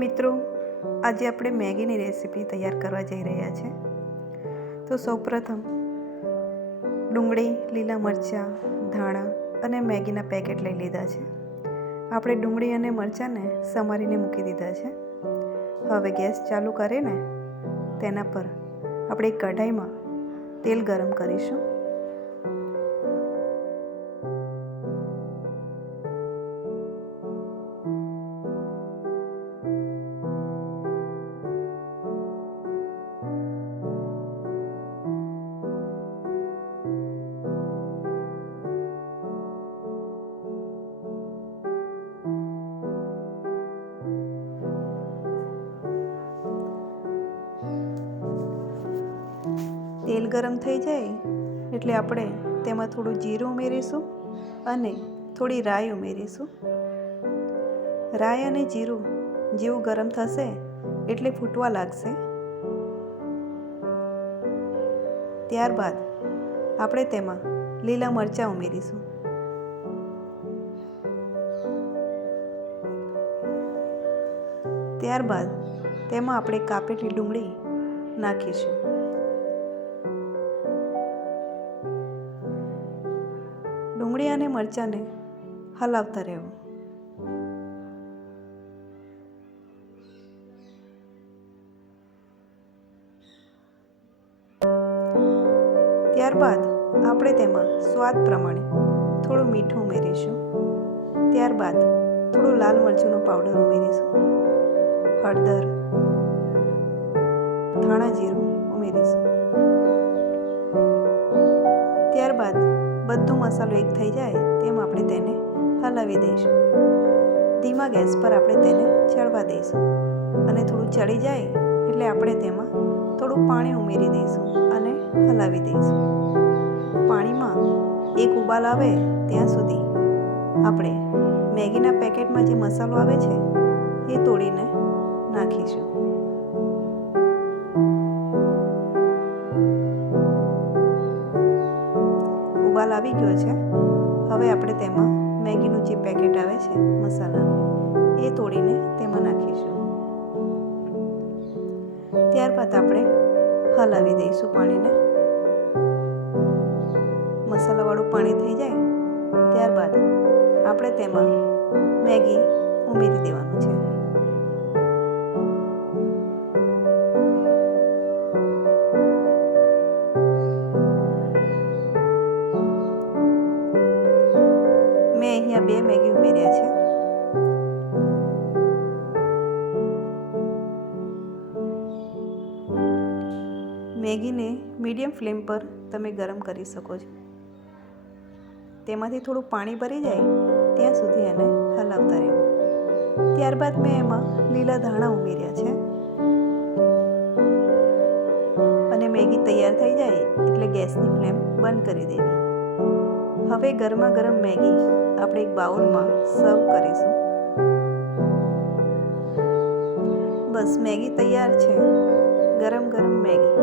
મિત્રો, આજે આપણે મેગીની રેસીપી તૈયાર કરવા જઈ રહ્યા છે. તો સૌપ્રથમ ડુંગળી, લીલા મરચાં, ધાણા અને મેગીના પેકેટ લઈ લીધા છે. આપણે ડુંગળી અને મરચાંને સમારીને મૂકી દીધા છે. હવે ગેસ ચાલુ કરીને તેના પર આપણે એક કઢાઈમાં તેલ ગરમ કરીશું. તેલ ગરમ થઈ જાય એટલે આપણે તેમાં થોડું જીરું ઉમેરીશું અને થોડી રાઈ ઉમેરીશું. રાઈ અને જીરું જેવું ગરમ થશે એટલે ફૂટવા લાગશે. ત્યારબાદ આપણે તેમાં લીલા મરચાં ઉમેરીશું. ત્યારબાદ તેમાં આપણે કાપેલી ડુંગળી નાખીશું. ડુંગળી અને મરચાંને હલાવતા રહેવું. ત્યારબાદ આપણે તેમાં સ્વાદ પ્રમાણે થોડું મીઠું ઉમેરીશું. ત્યારબાદ થોડું લાલ મરચુંનો પાવડર ઉમેરીશું. હળદર, ધાણા જીરું ઉમેરીશું. ત્યારબાદ બધો મસાલો એક થઈ જાય તેમ આપણે તેને હલાવી દઈશું. ધીમા ગેસ પર આપણે તેને ચડવા દઈશું અને થોડું ચડી જાય એટલે આપણે તેમાં થોડું પાણી ઉમેરી દઈશું અને હલાવી દઈશું. પાણીમાં એક ઉબાલ આવે ત્યાં સુધી આપણે મેગીના પેકેટમાં જે મસાલો આવે છે એ તોડીને નાખીશું. ઉબાલ આવી ગયો છે. હવે આપણે તેમાં મેગીનું જે પેકેટ આવે છે મસાલાનું એ તોડીને તેમાં નાખીશું. ત્યારબાદ આપણે હલાવી દઈશું પાણીને. મસાલાવાળું પાણી થઈ જાય ત્યારબાદ આપણે તેમાં મેગી ઉમેરી દેવાનું છે. મેં અહીંયા 2 મેગી ઉમેર્યા છે. મેગીને મીડિયમ ફ્લેમ પર તમે ગરમ કરી શકો છો. તેમાંથી થોડું પાણી ભરી જાય ત્યાં સુધી એને હલાવતા રહેવું. ત્યારબાદ મેં એમાં લીલા ધાણા ઉમેર્યા છે અને મેગી તૈયાર થઈ જાય એટલે ગેસની ફ્લેમ બંધ કરી દેવી. હવે ગરમા ગરમ મેગી આપણે એક બાઉલમાં સર્વ કરીશું. બસ મેગી તૈયાર છે. ગરમ ગરમ મેગી.